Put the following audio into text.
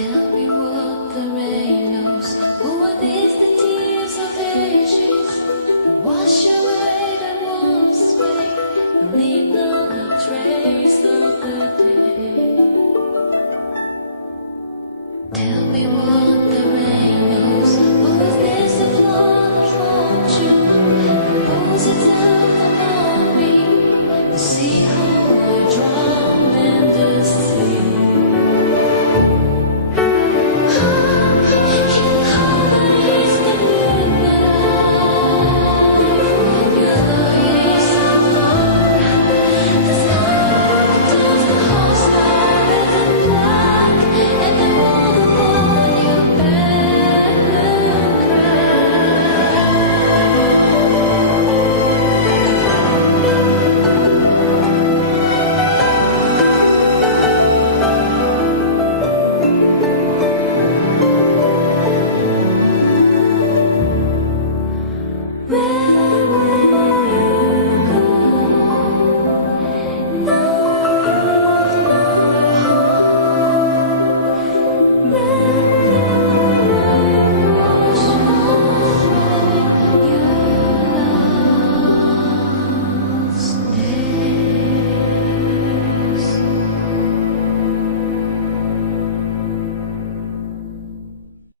Tell me what the rain knows. Who are these, the tears of ages? Wash away the warmth away, and leave not a trace of the day. Tell me what